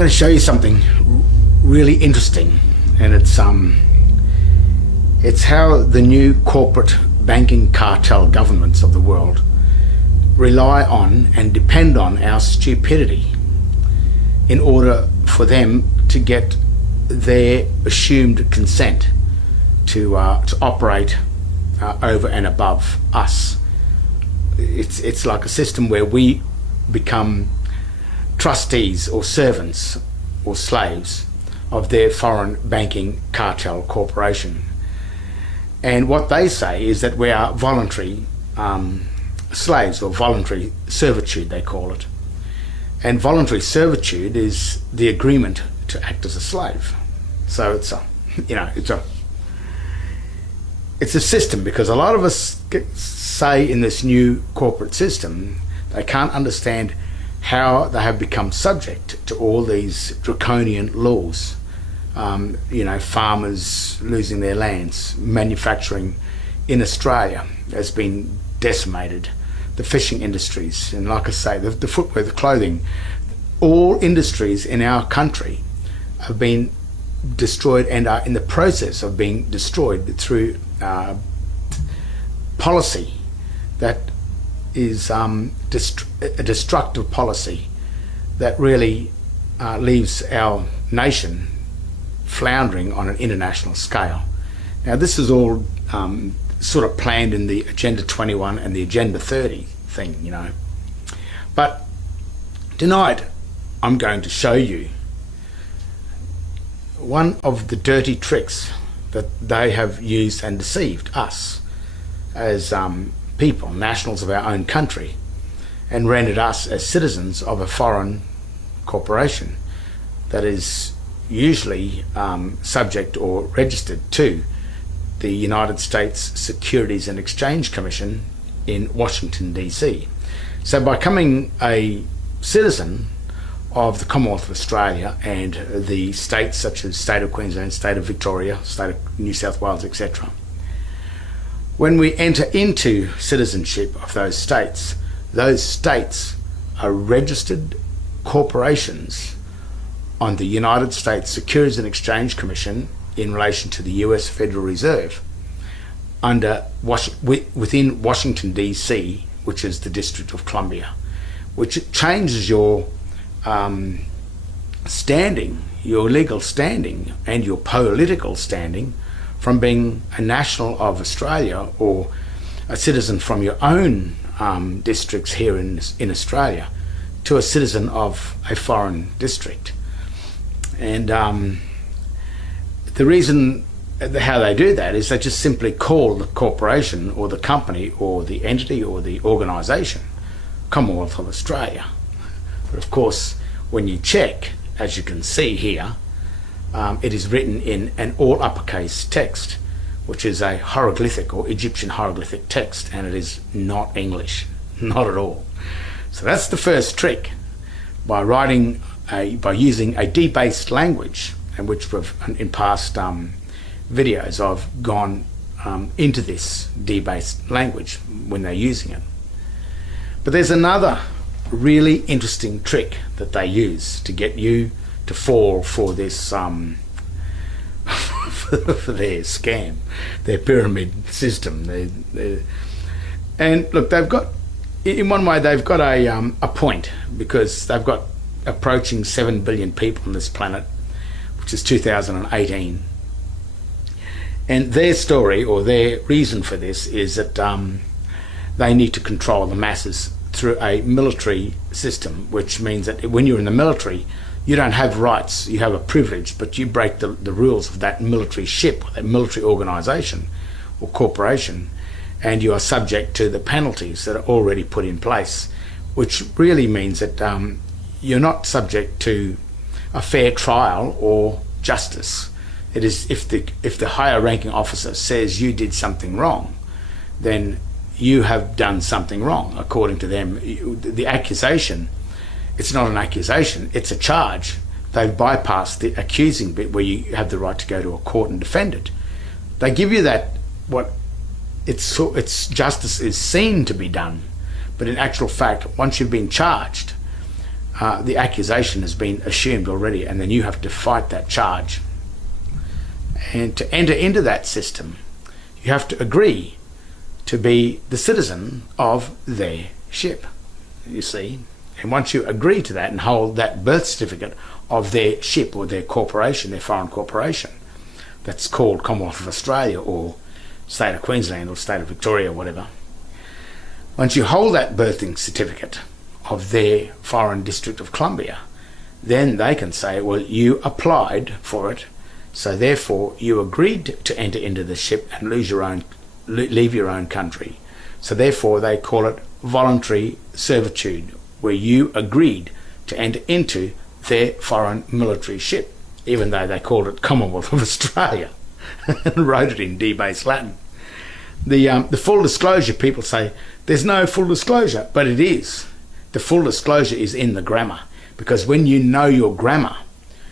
going to show you something really interesting, and it's how the new corporate banking cartel governments of the world rely on and depend on our stupidity in order for them to get their assumed consent to operate over and above us. It's like a system where we become trustees or servants or slaves of their foreign banking cartel corporation. And what they say is that we are voluntary slaves, or voluntary servitude they call it. And voluntary servitude is the agreement to act as a slave. So it's a system, because a lot of us say in this new corporate system they can't understand how they have become subject to all these draconian laws. Farmers losing their lands, manufacturing in Australia has been decimated, the fishing industries, and like I say, the footwear, the clothing, all industries in our country have been destroyed and are in the process of being destroyed through policy that is a destructive policy that really leaves our nation floundering on an international scale. Now, this is all sort of planned in the Agenda 21 and the Agenda 30 thing, But tonight I'm going to show you one of the dirty tricks that they have used and deceived us as people, nationals of our own country, and rendered us as citizens of a foreign corporation that is usually subject or registered to the United States Securities and Exchange Commission in Washington, D.C. So by becoming a citizen of the Commonwealth of Australia and the states such as State of Queensland, State of Victoria, State of New South Wales, etc., when we enter into citizenship of those states are registered corporations on the United States Securities and Exchange Commission in relation to the US Federal Reserve within Washington, D.C., which is the District of Columbia, which changes your standing, your legal standing and your political standing from being a national of Australia or a citizen from your own districts here in Australia to a citizen of a foreign district. And the reason how they do that is they just simply call the corporation or the company or the entity or the organisation Commonwealth of Australia. But of course, when you check, as you can see here, it is written in an all uppercase text, which is a hieroglyphic or Egyptian hieroglyphic text, and it is not English, not at all. So that's the first trick, by using a debased language, and which we've in past videos I've gone into this debased language when they're using it. But there's another really interesting trick that they use to get you to fall for this for their scam, their pyramid system. And look, they've got, in one way, they've got a point, because they've got approaching 7 billion people on this planet, which is 2018. And their story, or their reason for this, is that they need to control the masses through a military system, which means that when you're in the military, you don't have rights, you have a privilege, but you break the rules of that military ship, that military organisation or corporation, and you are subject to the penalties that are already put in place, which really means that you're not subject to a fair trial or justice. It is, if the higher ranking officer says you did something wrong, then you have done something wrong according to them. The accusation, it's not an accusation, it's a charge. They've bypassed the accusing bit where you have the right to go to a court and defend it. They give you that, what it's justice is seen to be done, but in actual fact, once you've been charged, the accusation has been assumed already, and then you have to fight that charge. And to enter into that system, you have to agree to be the citizen of their ship, you see. And once you agree to that and hold that birth certificate of their ship or their corporation, their foreign corporation, that's called Commonwealth of Australia or State of Queensland or State of Victoria, whatever. Once you hold that birthing certificate of their foreign District of Columbia, then they can say, well, you applied for it, so therefore you agreed to enter into the ship and leave your own country. So therefore they call it voluntary servitude, where you agreed to enter into their foreign military ship, even though they called it Commonwealth of Australia and wrote it in debased Latin. The full disclosure, people say there's no full disclosure, but it is. The full disclosure is in the grammar, because when you know your grammar,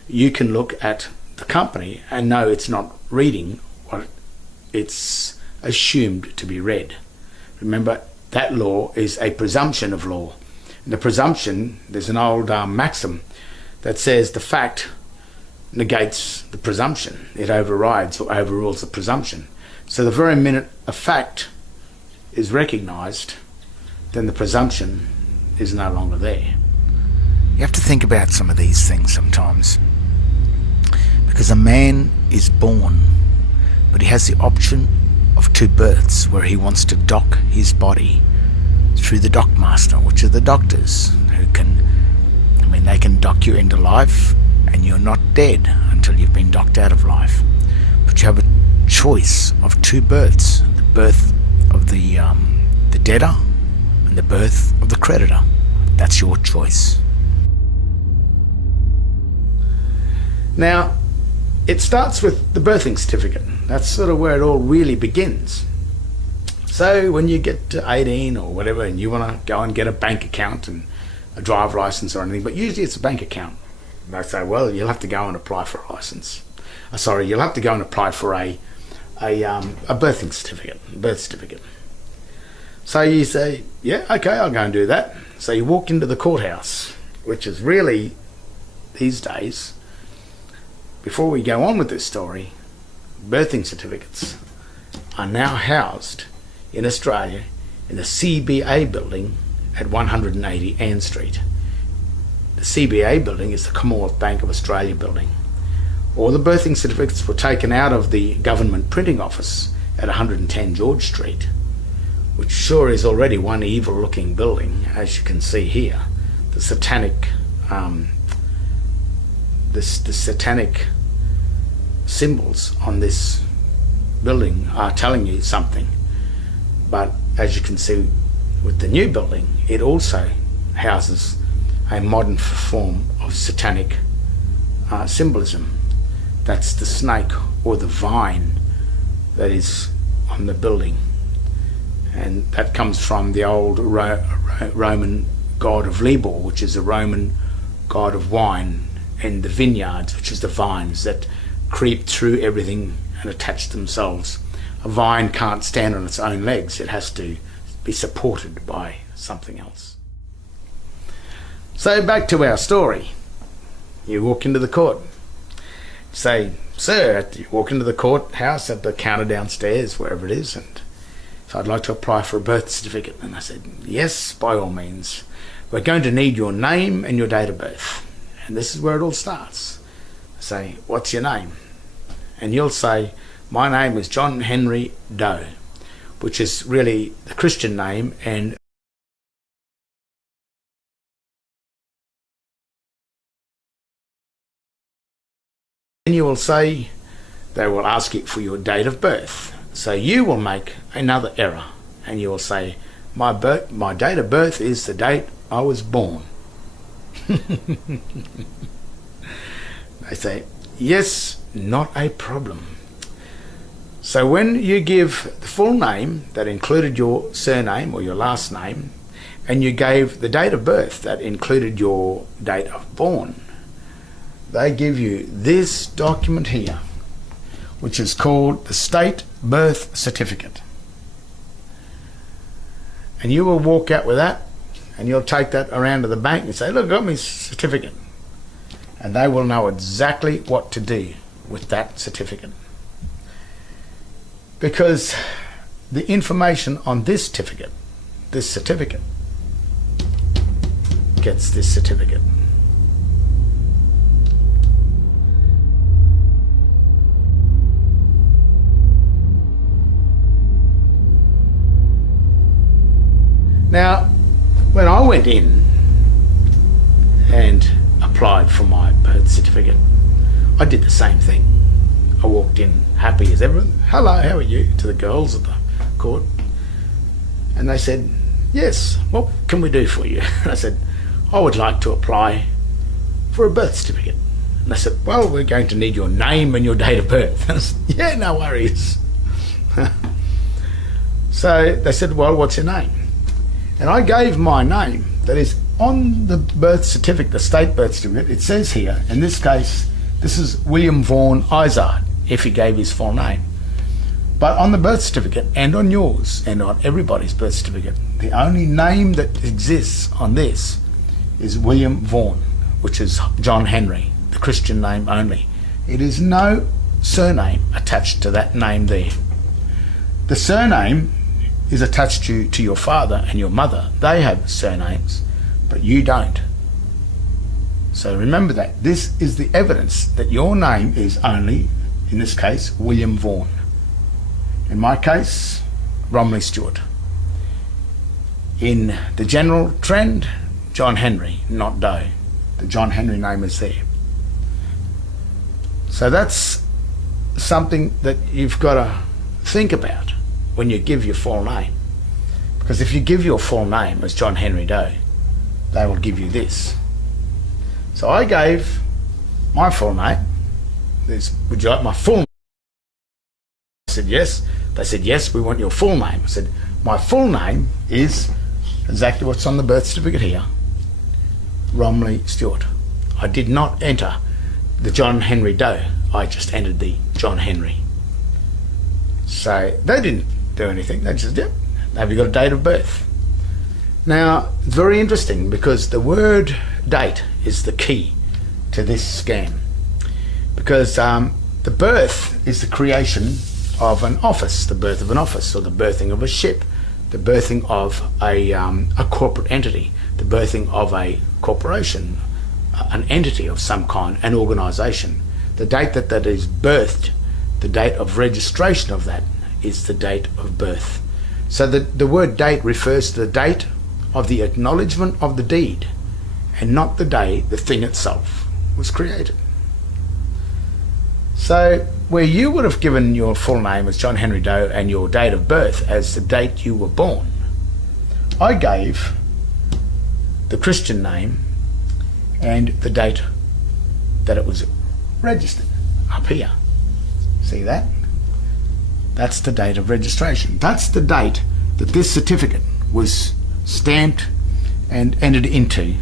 you can look at the company and know it's not reading what it's assumed to be read. Remember, that law is a presumption of law. And the presumption, there's an old maxim that says the fact negates the presumption. It overrides or overrules the presumption. So the very minute a fact is recognised, then the presumption is no longer there. You have to think about some of these things sometimes, because a man is born, but he has the option of two births where he wants to dock his body through the dockmaster, which are the doctors who they can dock you into life, and you're not dead until you've been docked out of life. But you have a choice of two births: the birth of the debtor and the birth of the creditor. That's your choice. Now, it starts with the birthing certificate. That's sort of where it all really begins. So when you get to 18 or whatever and you want to go and get a bank account and a driver license or anything, but usually it's a bank account. They say, well, you'll have to go and apply for a license. You'll have to go and apply for a birthing certificate, birth certificate. So you say, yeah, okay, I'll go and do that. So you walk into the courthouse, which is really, these days, before we go on with this story, birthing certificates are now housed in Australia in the CBA building at 180 Ann Street. The CBA building is the Commonwealth Bank of Australia building. All the birthing certificates were taken out of the government printing office at 110 George Street, which sure is already one evil looking building, as you can see here. The satanic the satanic symbols on this building are telling you something. But as you can see with the new building, it also houses a modern form of satanic symbolism. That's the snake or the vine that is on the building, and that comes from the old Roman god of Libor, which is a Roman god of wine, and the vineyards, which is the vines that creep through everything and attach themselves. A vine can't stand on its own legs, it has to be supported by something else. So back to our story. You walk into the court. Say, sir, you walk into the courthouse at the counter downstairs, wherever it is, and so I'd like to apply for a birth certificate. And I said, yes, by all means. We're going to need your name and your date of birth. And this is where it all starts. I say, what's your name? And you'll say, my name is John Henry Doe, which is really the Christian name, and then you will say, they will ask you for your date of birth. So you will make another error and you will say, my date of birth is the date I was born. They say, yes, not a problem. So when you give the full name that included your surname or your last name, and you gave the date of birth that included your date of born, they give you this document here, which is called the State Birth Certificate. And you will walk out with that, and you'll take that around to the bank and say, look, I got my certificate. And they will know exactly what to do with that certificate. Because the information on this certificate gets this certificate. Now, when I went in and applied for my birth certificate, I did the same thing. I walked in happy as ever. Hello, how are you? To the girls at the court. And they said, yes, what can we do for you? And I said, I would like to apply for a birth certificate. And they said, well, we're going to need your name and your date of birth. And I said, yeah, no worries. So they said, well, what's your name? And I gave my name that is on the birth certificate, the state birth certificate. It says here, in this case, this is William Vaughan Izard, if he gave his full name. But on the birth certificate, and on yours, and on everybody's birth certificate, the only name that exists on this is William Vaughan, which is John Henry, the Christian name only. It is no surname attached to that name there. The surname is attached to your father and your mother. They have surnames, but you don't. So remember that. This is the evidence that your name is only, in this case, William Vaughan. In my case, Romilly Stewart. In the general trend, John Henry, not Doe. The John Henry name is there. So that's something that you've got to think about when you give your full name. Because if you give your full name as John Henry Doe, they will give you this. So I gave my full name. Would you like my full name? I said yes. They said yes, we want your full name. I said my full name is exactly what's on the birth certificate here, Romilly Stewart. I did not enter the John Henry Doe. I just entered the John Henry. So they didn't do anything. They just, yep, have you got a date of birth? Now, it's very interesting because the word date is the key to this scam. Because the birth is the creation of an office, the birth of an office, or the birthing of a ship, the birthing of a corporate entity, the birthing of a corporation, an entity of some kind, an organisation. The date that is birthed, the date of registration of that, is the date of birth. So the word date refers to the date of the acknowledgement of the deed, and not the day the thing itself was created. So where you would have given your full name as John Henry Doe and your date of birth as the date you were born, I gave the Christian name and the date that it was registered up here. See that? That's the date of registration. That's the date that this certificate was stamped and entered into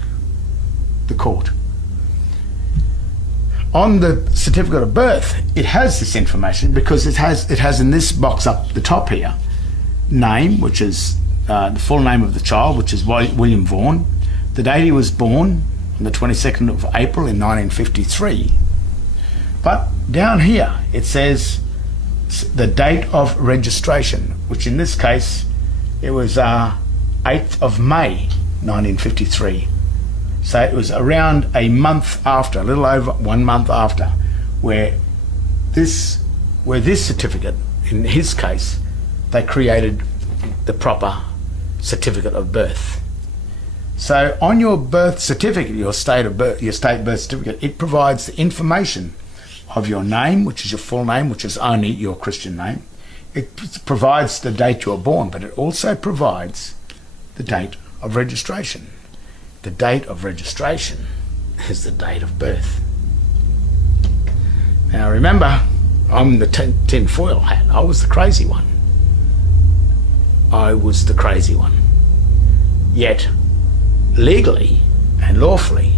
the court. On the certificate of birth, it has this information because it has in this box up the top here, name, which is the full name of the child, which is William Vaughan, the date he was born, on the 22nd of April in 1953. But down here it says the date of registration, which in this case it was 8th of May 1953. So it was around a month after, a little over 1 month after, where this certificate, in his case, they created the proper certificate of birth. So on your birth certificate, your state birth certificate, it provides the information of your name, which is your full name, which is only your Christian name. It provides the date you were born, but it also provides the date of registration. The date of registration is the date of birth. Now remember, I'm the tin foil hat. I was the crazy one. I was the crazy one. Yet, legally and lawfully,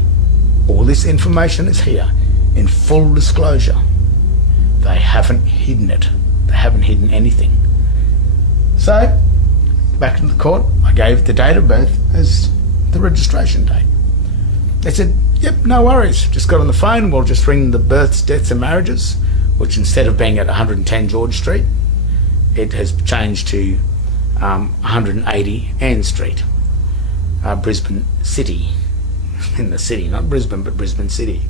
all this information is here in full disclosure. They haven't hidden it. They haven't hidden anything. So, back in the court, I gave the date of birth as the registration date. They said, yep, no worries. Just got on the phone. We'll just ring the births, deaths and marriages, which instead of being at 110 George Street, it has changed to 180 Ann Street, Brisbane City. In the city, not Brisbane, but Brisbane City.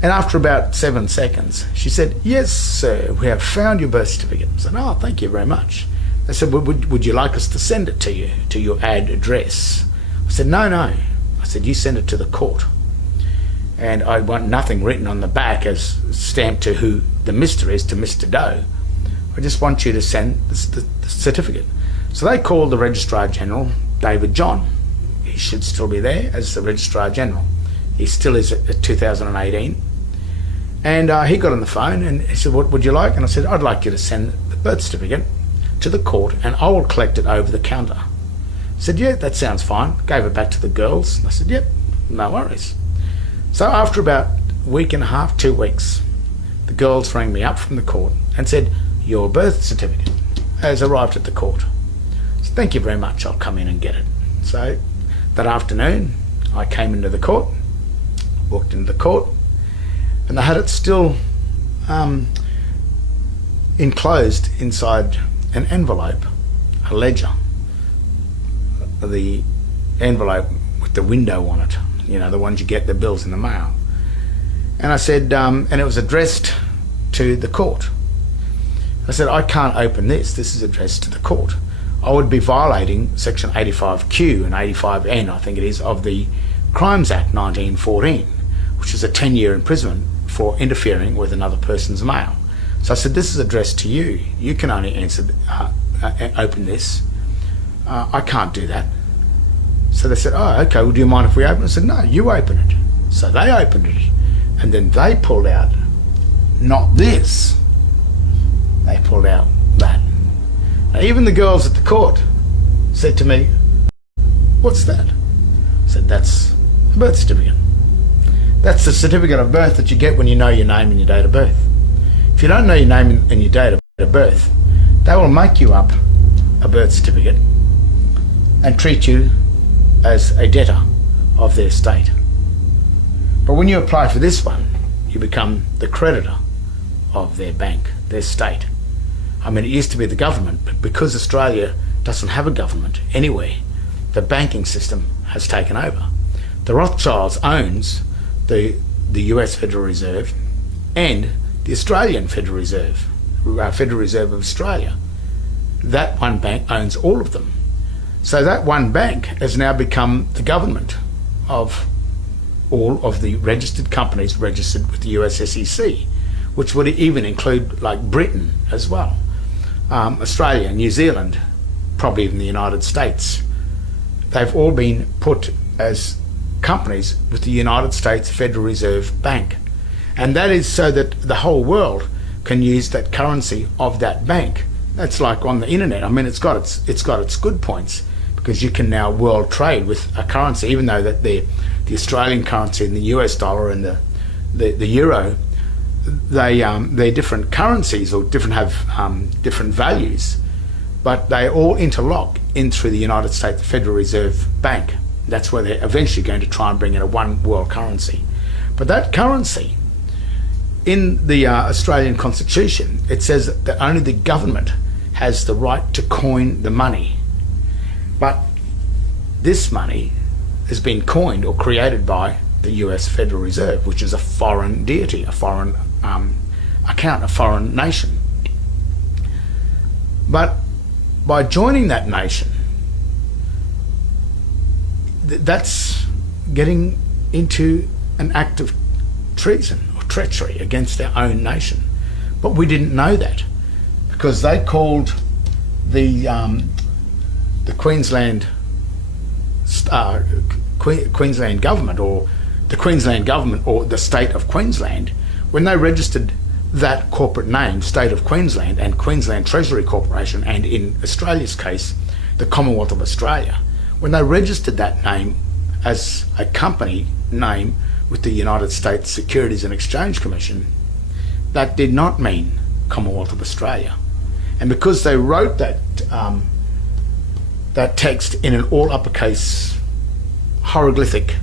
And after about 7 seconds, she said, yes, sir, we have found your birth certificate. I said, oh, thank you very much. They said, would you like us to send it to you, to your ad address? I said, no. I said, you send it to the court. And I want nothing written on the back as stamped to who the Mr. is, to Mr. Doe. I just want you to send the certificate. So they called the Registrar General, David John. He should still be there as the Registrar General. He still is at 2018. And he got on the phone and he said, what would you like? And I said, I'd like you to send the birth certificate to the court and I will collect it over the counter. He said, yeah, that sounds fine. Gave it back to the girls. And I said, yep, no worries. So after about a week and a half, 2 weeks, the girls rang me up from the court and said, your birth certificate has arrived at the court. I said, thank you very much, I'll come in and get it. So that afternoon, I came into the court, walked into the court, and they had it still enclosed inside an envelope, a ledger. The envelope with the window on it, you know, the ones you get the bills in the mail. And I said, and it was addressed to the court. I said, I can't open this. This is addressed to the court. I would be violating Section 85Q and 85N, I think it is, of the Crimes Act 1914, which is a 10-year imprisonment for interfering with another person's mail. So I said, this is addressed to you. You can only open this. I can't do that. So they said, oh, okay, well, do you mind if we open it? I said, no, you open it. So they opened it. And then they pulled out, not this, they pulled out that. Now, even the girls at the court said to me, what's that? I said, that's a birth certificate. That's the certificate of birth that you get when you know your name and your date of birth. If you don't know your name and your date of birth, they will make you up a birth certificate and treat you as a debtor of their state. But when you apply for this one, you become the creditor of their bank, their state. I mean, it used to be the government, but because Australia doesn't have a government anywhere, the banking system has taken over. The Rothschilds owns the US Federal Reserve and the Australian Federal Reserve, Federal Reserve of Australia. That one bank owns all of them. So that one bank has now become the government of all of the registered companies registered with the US SEC, which would even include like Britain as well, Australia, New Zealand, probably even the United States. They've all been put as companies with the United States Federal Reserve Bank. And that is so that the whole world can use that currency of that bank. That's like on the internet. I mean, it's got its good points, because you can now world trade with a currency, even though that the Australian currency and the US dollar and the euro, they're different currencies or have different values, but they all interlock in through the United States Federal Reserve Bank. That's where they're eventually going to try and bring in a one world currency. But that currency, in the Australian Constitution, it says that only the government has the right to coin the money. But this money has been coined or created by the US Federal Reserve, which is a foreign deity, a foreign account, a foreign nation. But by joining that nation, that's getting into an act of treason or treachery against their own nation. But we didn't know that, because they called the Queensland Queensland government, or the Queensland government, or the state of Queensland, when they registered that corporate name, State of Queensland and Queensland Treasury Corporation, and in Australia's case, the Commonwealth of Australia, when they registered that name as a company name with the United States Securities and Exchange Commission, that did not mean Commonwealth of Australia. And because they wrote that that text in an all uppercase hieroglyphic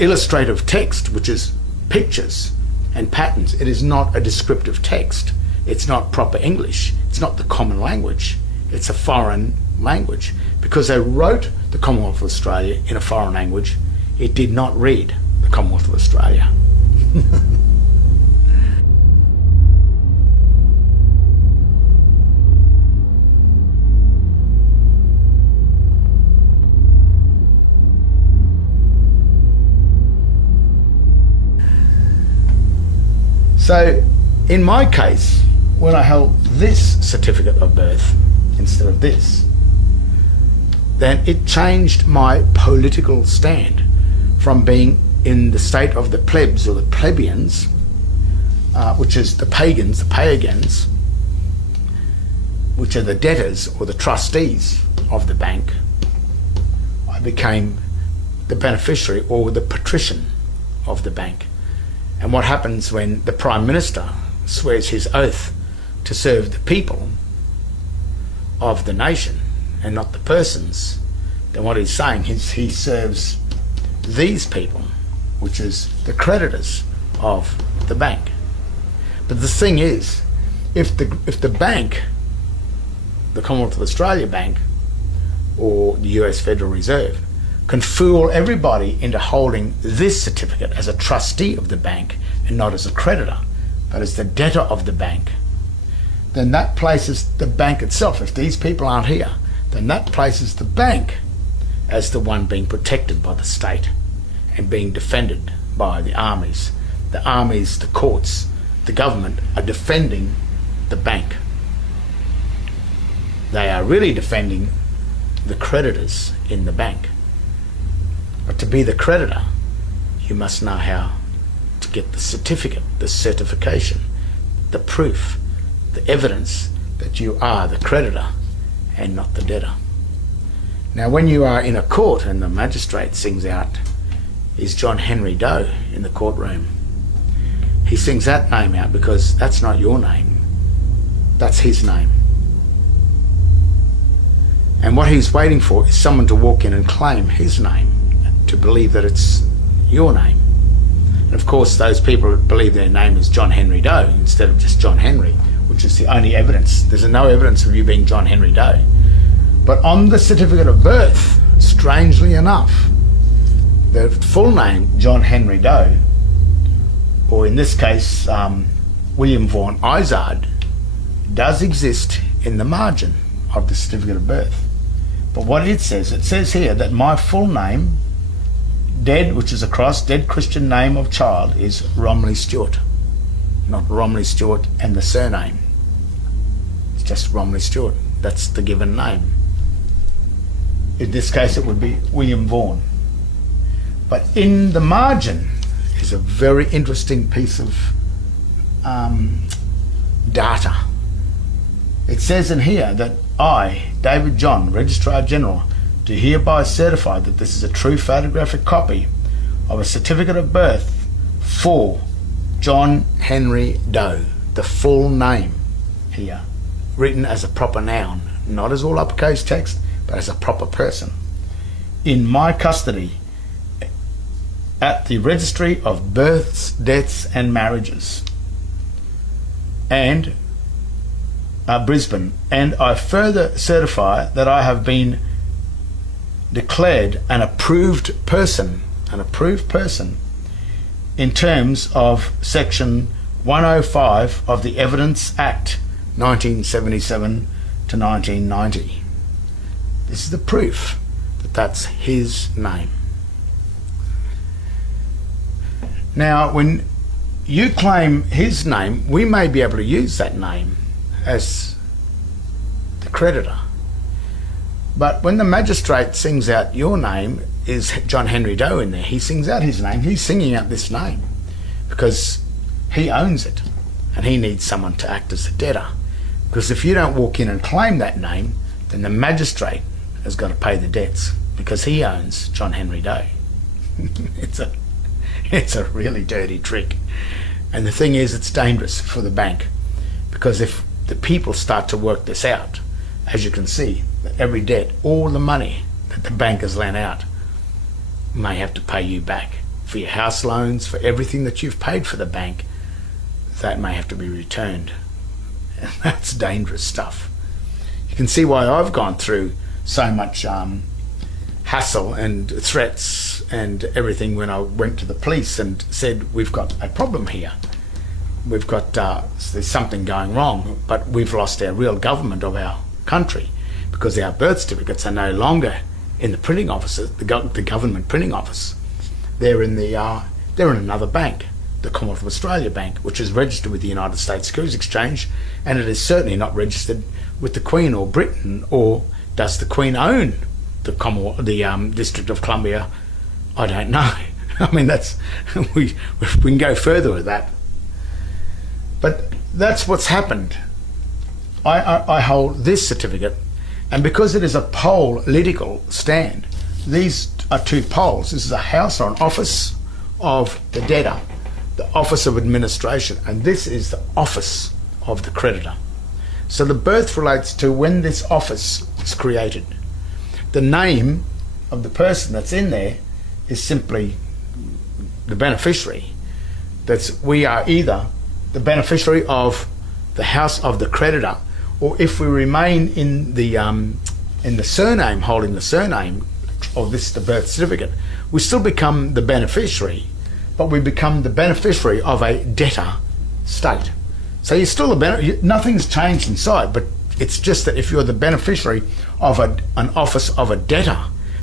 illustrative text, which is pictures and patterns. It is not a descriptive text. It's not proper English. It's not the common language. It's a foreign language. Because they wrote the Commonwealth of Australia in a foreign language, it did not read the Commonwealth of Australia. So, in my case, when I held this certificate of birth instead of this, then it changed my political stand from being in the state of the plebs or the plebeians, which is the pagans, which are the debtors or the trustees of the bank. I became the beneficiary or the patrician of the bank. And what happens when the Prime Minister swears his oath to serve the people of the nation and not the persons, then what he's saying is he serves these people, which is the creditors of the bank. But the thing is, if the bank, the Commonwealth of Australia Bank or the US Federal Reserve, can fool everybody into holding this certificate as a trustee of the bank and not as a creditor, but as the debtor of the bank, then that places the bank itself, if these people aren't here, then that places the bank as the one being protected by the state and being defended by the armies. The armies, the courts, the government are defending the bank. They are really defending the creditors in the bank. But to be the creditor, you must know how to get the certificate, the certification, the proof, the evidence that you are the creditor and not the debtor. Now, when you are in a court and the magistrate sings out, "Is John Henry Doe in the courtroom?" He sings that name out because that's not your name. That's his name. And what he's waiting for is someone to walk in and claim his name, to believe that it's your name. And of course, those people believe their name is John Henry Doe instead of just John Henry, which is the only evidence. There's no evidence of you being John Henry Doe. But on the certificate of birth, strangely enough, the full name, John Henry Doe, or in this case, William Vaughan Izard, does exist in the margin of the certificate of birth. But what it says here that my full name, dead, which is a cross, dead Christian name of child, is Romilly Stewart, not Romilly Stewart and the surname. It's just Romilly Stewart. That's the given name. In this case, it would be William Vaughan. But in the margin is a very interesting piece of data. It says in here that I, David John, Registrar General, do hereby certify that this is a true photographic copy of a certificate of birth for John Henry Doe, the full name here, written as a proper noun, not as all uppercase text, but as a proper person, in my custody at the Registry of Births, Deaths and Marriages, and Brisbane. And I further certify that I have been declared an approved person in terms of section 105 of the Evidence Act 1977 to 1990. This is the proof that that's his name. Now, when you claim his name, we may be able to use that name as the creditor. But when the magistrate sings out your name is John Henry Doe in there, he sings out his name, he's singing out this name because he owns it and he needs someone to act as the debtor. Because if you don't walk in and claim that name, then the magistrate has got to pay the debts because he owns John Henry Doe. It's a really dirty trick. And the thing is, it's dangerous for the bank because if the people start to work this out, as you can see, every debt, all the money that the bank has lent out may have to pay you back for your house loans, for everything that you've paid for the bank. That may have to be returned. And that's dangerous stuff. You can see why I've gone through so much hassle and threats and everything when I went to the police and said, we've got a problem here. We've got, there's something going wrong, but we've lost our real government of our country because our birth certificates are no longer in the printing offices, the government printing office. They're in another bank, the Commonwealth of Australia Bank, which is registered with the United States Securities Exchange, and it is certainly not registered with the Queen or Britain. Or does the Queen own the Commonwealth, the District of Columbia? I don't know. I mean, that's we can go further with that. But that's what's happened. I hold this certificate, and because it is a political stand, these are two poles. This is a house or an office of the debtor, the office of administration, and this is the office of the creditor. So the birth relates to when this office is created. The name of the person that's in there is simply the beneficiary. We are either the beneficiary of the house of the creditor, or if we remain in the surname, holding the surname, or this the birth certificate, we still become the beneficiary, but we become the beneficiary of a debtor state. So you're still nothing's changed inside, but it's just that if you're the beneficiary of an office of a debtor,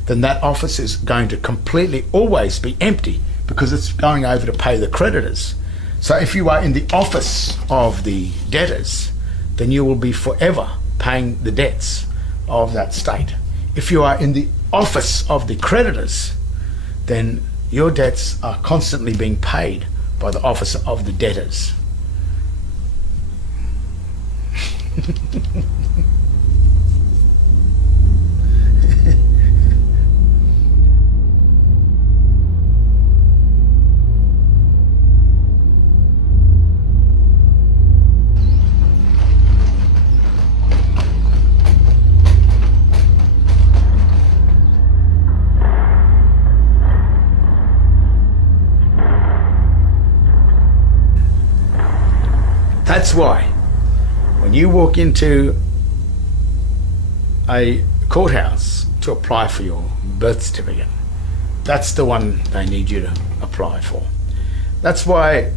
then that office is going to completely always be empty because it's going over to pay the creditors. So if you are in the office of the debtors, then you will be forever paying the debts of that state. If you are in the office of the creditors, then your debts are constantly being paid by the office of the debtors. That's why when you walk into a courthouse to apply for your birth certificate, that's the one they need you to apply for. That's why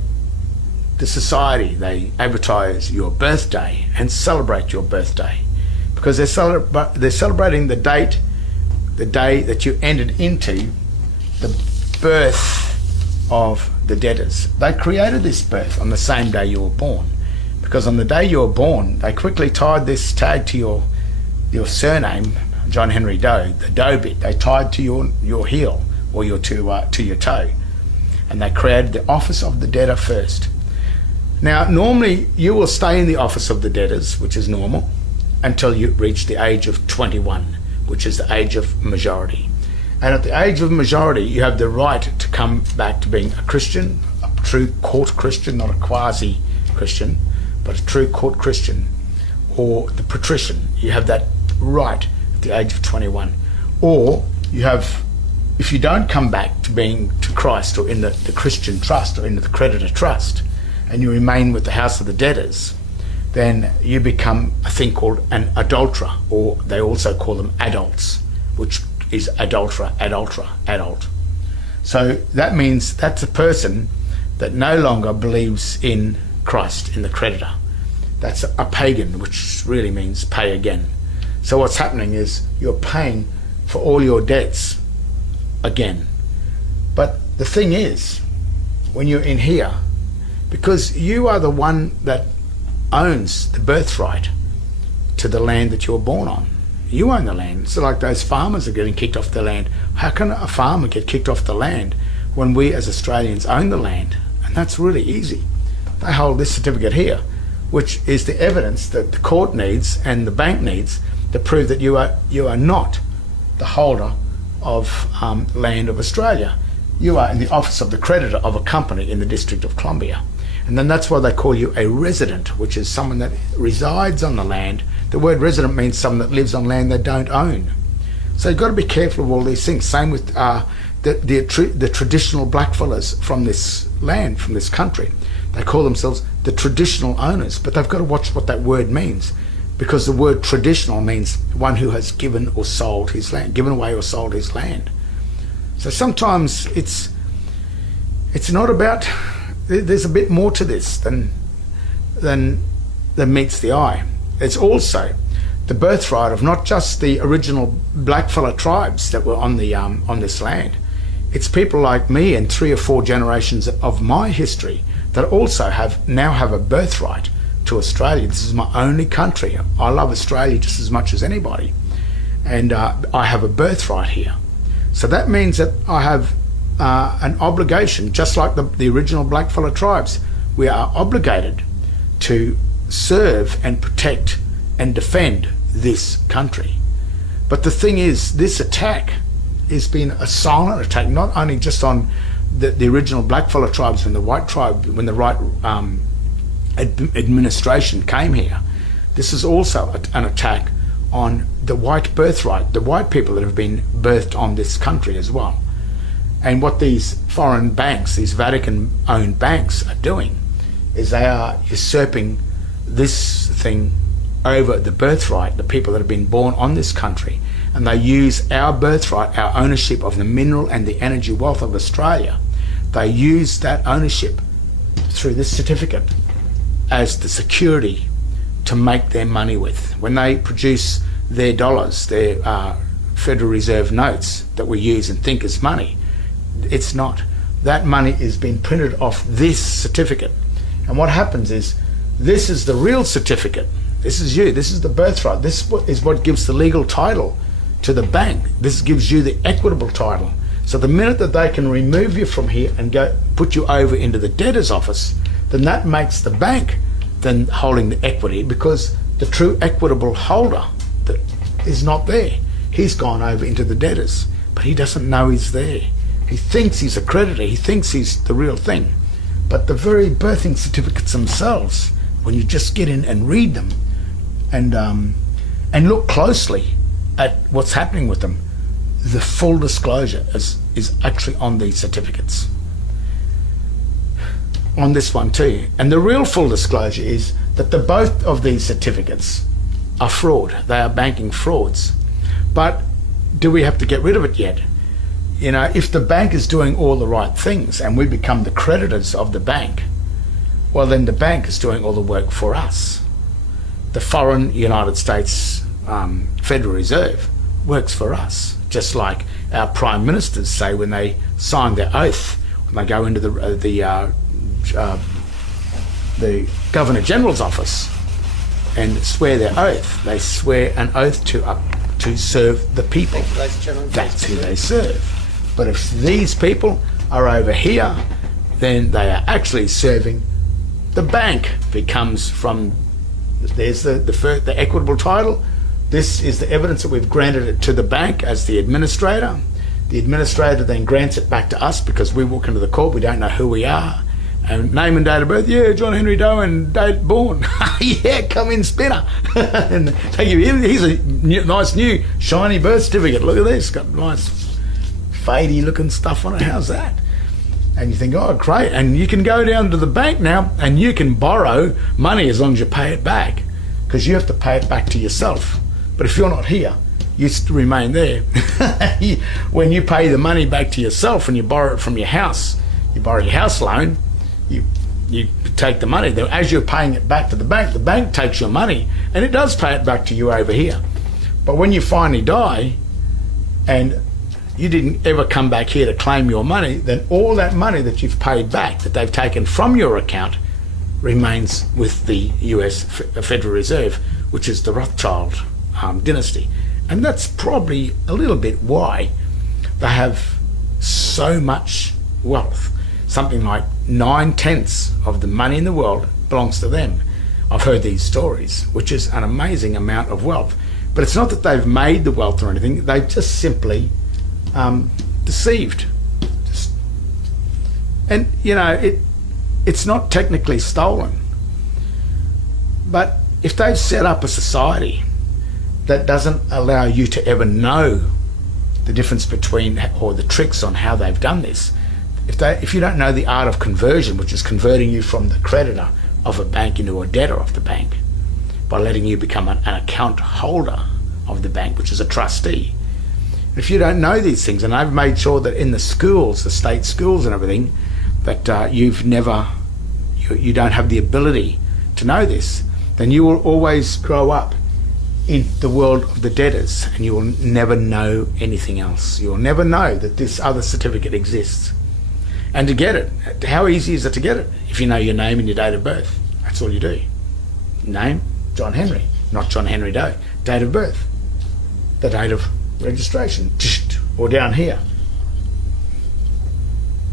the society, they advertise your birthday and celebrate your birthday, because they're celebrating the day that you entered into the birth of the debtors. They created this birth on the same day you were born, because on the day you were born, they quickly tied this tag to your surname, John Henry Doe, the Doe bit. They tied to your heel or to your toe, and they created the office of the debtor first. Now, normally you will stay in the office of the debtors, which is normal, until you reach the age of 21, which is the age of majority. And at the age of majority, you have the right to come back to being a Christian, a true court Christian, not a quasi-Christian, but a true court Christian, or the patrician. You have that right at the age of 21. Or you have, if you don't come back to being to Christ or in the Christian trust or into the creditor trust, and you remain with the house of the debtors, then you become a thing called an adulterer, or they also call them adults, which is adult. So that means that's a person that no longer believes in Christ, in the creditor. That's a pagan, which really means pay again. So what's happening is you're paying for all your debts again. But the thing is, when you're in here, because you are the one that owns the birthright to the land that you were born on. You own the land. It's like those farmers are getting kicked off the land. How can a farmer get kicked off the land when we as Australians own the land? And that's really easy. They hold this certificate here, which is the evidence that the court needs and the bank needs to prove that you are not the holder of land of Australia. You are in the office of the creditor of a company in the District of Columbia. And then that's why they call you a resident, which is someone that resides on the land. The word resident means someone that lives on land they don't own. So you've got to be careful of all these things. Same with the traditional blackfellas from this land, from this country. They call themselves the traditional owners, but they've got to watch what that word means, because the word traditional means one who has given or sold his land, given away or sold his land. So sometimes it's not about, there's a bit more to this than meets the eye. It's also the birthright of not just the original blackfella tribes that were on this land. It's people like me and 3 or 4 generations of my history that also now have a birthright to Australia. This is my only country. I love Australia just as much as anybody, and I have a birthright here. So that means that I have an obligation, just like the original blackfella tribes. We are obligated to serve and protect and defend this country. But the thing is, this attack has been a silent attack, not only just on the original blackfella tribes, when the white tribe, when the right administration came here. This is also an attack on the white birthright, the white people that have been birthed on this country as well. And what these foreign banks, these Vatican-owned banks, are doing is they are usurping this thing over the birthright, the people that have been born on this country, and they use our birthright, our ownership of the mineral and the energy wealth of Australia. They use that ownership through this certificate as the security to make their money with. When they produce their dollars, their Federal Reserve notes that we use and think is money, it's not. That money is being printed off this certificate. And what happens is, this is the real certificate. This is you. This is the birthright. This is what gives the legal title to the bank. This gives you the equitable title. So the minute that they can remove you from here and go put you over into the debtor's office, then that makes the bank then holding the equity, because the true equitable holder that is not there. He's gone over into the debtors, but he doesn't know he's there. He thinks he's a creditor. He thinks he's the real thing. But the very birthing certificates themselves, when you just get in and read them and look closely at what's happening with them, the full disclosure is actually on these certificates. On this one too. And the real full disclosure is that both of these certificates are fraud. They are banking frauds. But do we have to get rid of it yet? You know, if the bank is doing all the right things and we become the creditors of the bank, well, then the bank is doing all the work for us. The foreign United States Federal Reserve works for us, just like our prime ministers say when they sign their oath, when they go into the Governor General's office and swear their oath. They swear an oath to serve the people. That's who they serve. But if these people are over here, then they are actually serving the bank. Becomes from, there's the equitable title. This is the evidence that we've granted it to the bank as the administrator. The administrator then grants it back to us, because we walk into the court, we don't know who we are. And name and date of birth, yeah, John Henry Doe, and date born. Yeah, come in, Spinner. And they give you, here's a nice new shiny birth certificate. Look at this, got nice fadey looking stuff on it. How's that? And you think, oh, great. And you can go down to the bank now and you can borrow money as long as you pay it back, because you have to pay it back to yourself. But if you're not here, you remain there. When you pay the money back to yourself and you borrow it from your house, you borrow your house loan, you take the money. As you're paying it back to the bank takes your money and it does pay it back to you over here. But when you finally die and you didn't ever come back here to claim your money, then all that money that you've paid back, that they've taken from your account, remains with the US Federal Reserve, which is the Rothschild dynasty. And that's probably a little bit why they have so much wealth. Something like 9/10 of the money in the world belongs to them. I've heard these stories, which is an amazing amount of wealth. But it's not that they've made the wealth or anything, they've just simply deceived. And you know, it's not technically stolen. But if they've set up a society that doesn't allow you to ever know the difference between, or the tricks on how they've done this. If you don't know the art of conversion, which is converting you from the creditor of a bank into a debtor of the bank, by letting you become an account holder of the bank, which is a trustee. If you don't know these things, and I've made sure that in the schools, the state schools and everything, that you don't have the ability to know this, then you will always grow up in the world of the debtors, and you will never know anything else. You will never know that this other certificate exists. And to get it, how easy is it to get it? If you know your name and your date of birth, that's all you do. Name, John Henry, not John Henry Doe. Date of birth, the date of registration, or down here,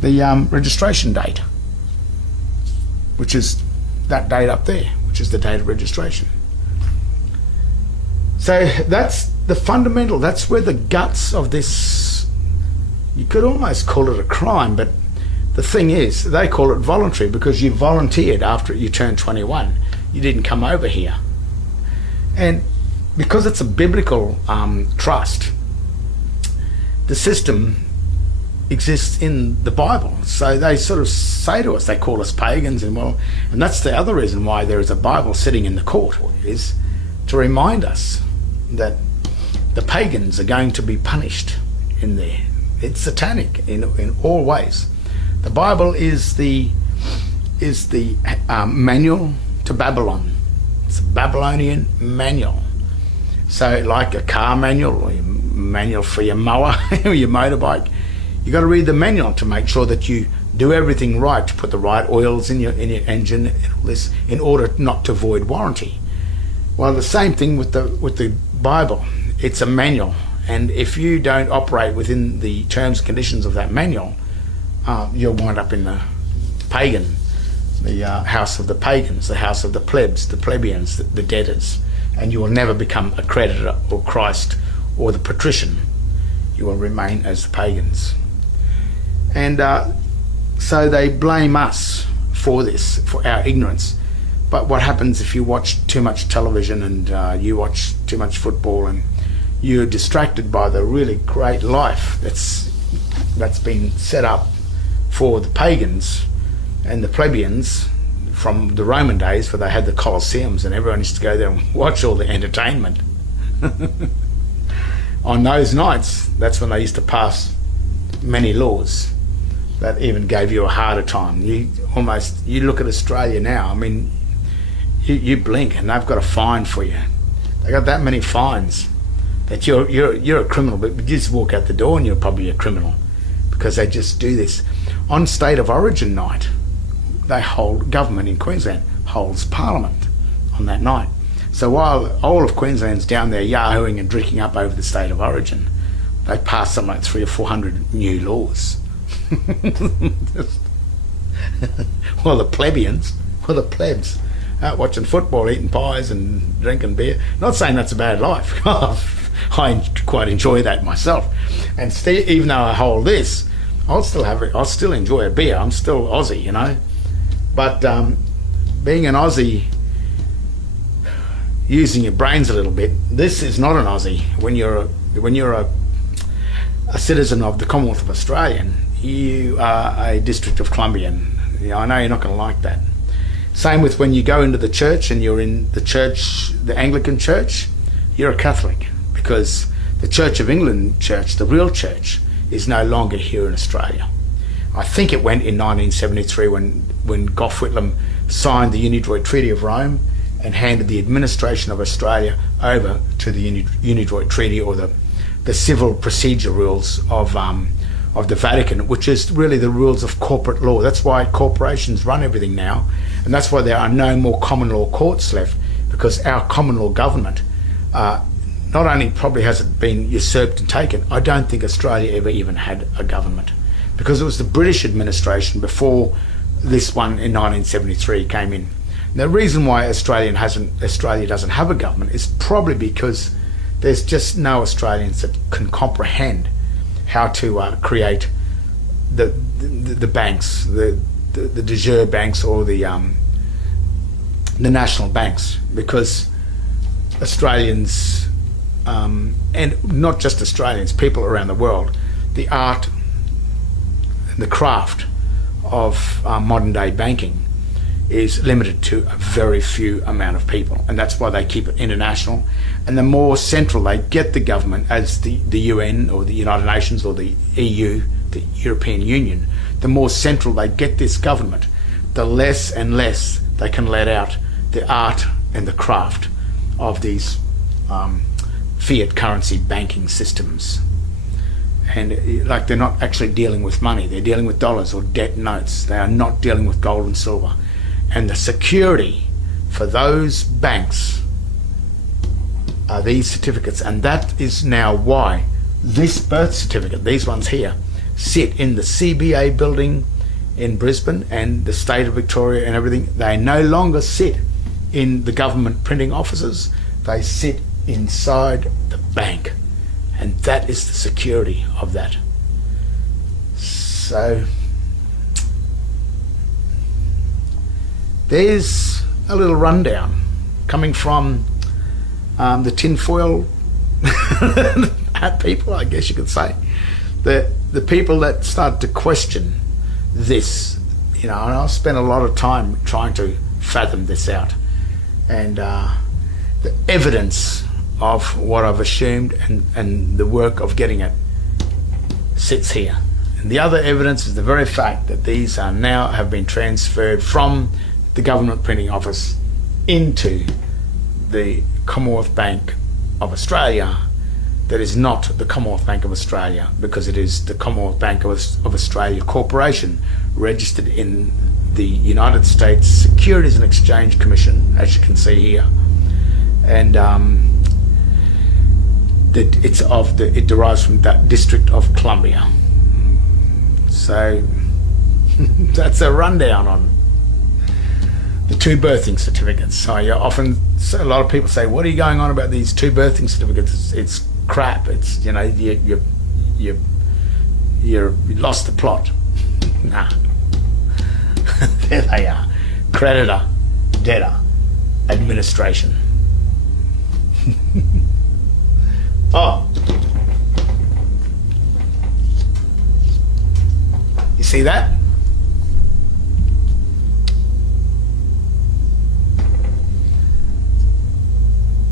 the registration date, which is that date up there, which is the date of registration. So that's the fundamental, that's where the guts of this, you could almost call it a crime, but the thing is, they call it voluntary because you volunteered after you turned 21. You didn't come over here. And because it's a biblical trust, the system exists in the Bible. So they sort of say to us, they call us pagans, and that's the other reason why there is a Bible sitting in the court, is to remind us that the pagans are going to be punished in there. It's satanic in all ways. The Bible is the manual to Babylon. It's a Babylonian manual. So like a car manual, or a manual for your mower or your motorbike, you got to read the manual to make sure that you do everything right, to put the right oils in your engine and all this, in order not to void warranty. Well, the same thing with the Bible. It's a manual, and if you don't operate within the terms and conditions of that manual, you'll wind up in the pagan, the house of the pagans, the house of the plebs, the plebeians, the debtors, and you will never become a creditor or Christ or the patrician. You will remain as the pagans. And so they blame us for this, for our ignorance. But what happens if you watch too much television and you watch too much football and you're distracted by the really great life that's been set up for the pagans and the plebeians from the Roman days, where they had the Colosseums and everyone used to go there and watch all the entertainment. On those nights, that's when they used to pass many laws that even gave you a harder time. You look at Australia now, I mean, you blink and they've got a fine for you. They got that many fines that you're a criminal, but you just walk out the door and you're probably a criminal, because they just do this. On State of Origin night, government in Queensland holds Parliament on that night. So while all of Queensland's down there yahooing and drinking up over the State of Origin, they pass something like 300 or 400 new laws. Well, the plebs, out watching football, eating pies and drinking beer. Not saying that's a bad life. I quite enjoy that myself. And even though I hold this, I'll still enjoy a beer. I'm still Aussie, you know. But being an Aussie, using your brains a little bit, this is not an Aussie. When you're a citizen of the Commonwealth of Australia, you are a District of Columbian. I know you're not going to like that. Same with when you go into the church and you're in the church, the Anglican church, you're a Catholic, because the Church of England church, the real church, is no longer here in Australia. I think it went in 1973 when Gough Whitlam signed the Unidroit Treaty of Rome and handed the administration of Australia over to the Unidroit Treaty, or the civil procedure rules of the Vatican, which is really the rules of corporate law. That's why corporations run everything now, and that's why there are no more common law courts left, because our common law government not only probably has it been usurped and taken, I don't think Australia ever even had a government, because it was the British administration before this one in 1973 came in. And the reason why Australia doesn't have a government is probably because there's just no Australians that can comprehend how to create the banks, the de jure banks, or the national banks, because Australians and not just Australians, people around the world, the art and the craft of modern day banking is limited to a very few amount of people, and that's why they keep it international. And the more central they get the government, as the UN or the United Nations or the EU, the European Union, the more central they get this government, the less and less they can let out the art and the craft of these fiat currency banking systems. And like, they're not actually dealing with money, they're dealing with dollars or debt notes. They are not dealing with gold and silver. And the security for those banks are these certificates, and that is now why this birth certificate, these ones here, sit in the CBA building in Brisbane and the state of Victoria and everything. They no longer sit in the government printing offices, they sit inside the bank, and that is the security of that. So there's a little rundown coming from the tinfoil people, I guess you could say. The people that start to question this, and I've spent a lot of time trying to fathom this out. And the evidence of what I've assumed and the work of getting it sits here. And the other evidence is the very fact that these are now have been transferred from the government printing office into the Commonwealth Bank of Australia. That is not the Commonwealth Bank of Australia, because it is the Commonwealth Bank of Australia Corporation, registered in the United States Securities and Exchange Commission, as you can see here. And it derives from that District of Columbia. So that's a rundown on the two birthing certificates. So a lot of people say, what are you going on about these two birthing certificates? It's crap. It's, you lost the plot. Nah. There they are. Creditor, debtor, administration. Oh, you see that?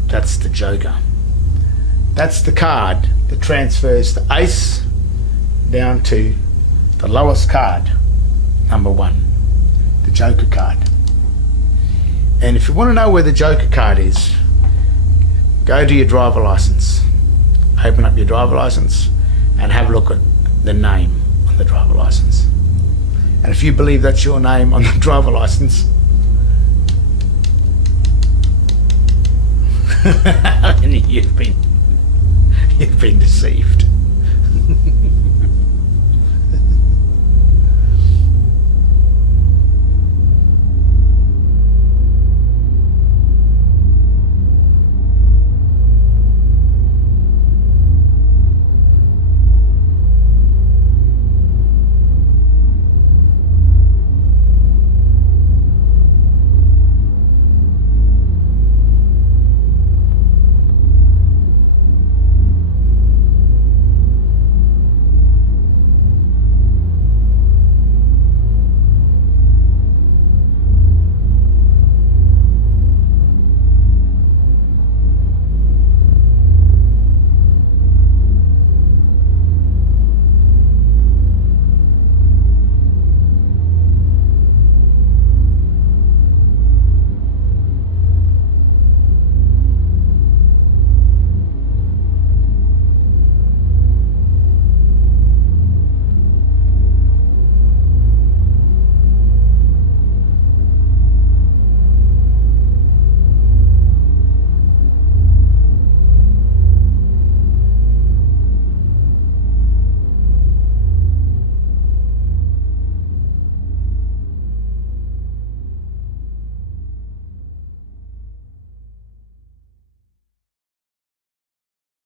That's the Joker. That's the card that transfers the ace down to the lowest card, number 1, the Joker card. And if you want to know where the Joker card is, go to your driver license, open up your driver license and have a look at the name on the driver license. And if you believe that's your name on the driver license, you've been deceived.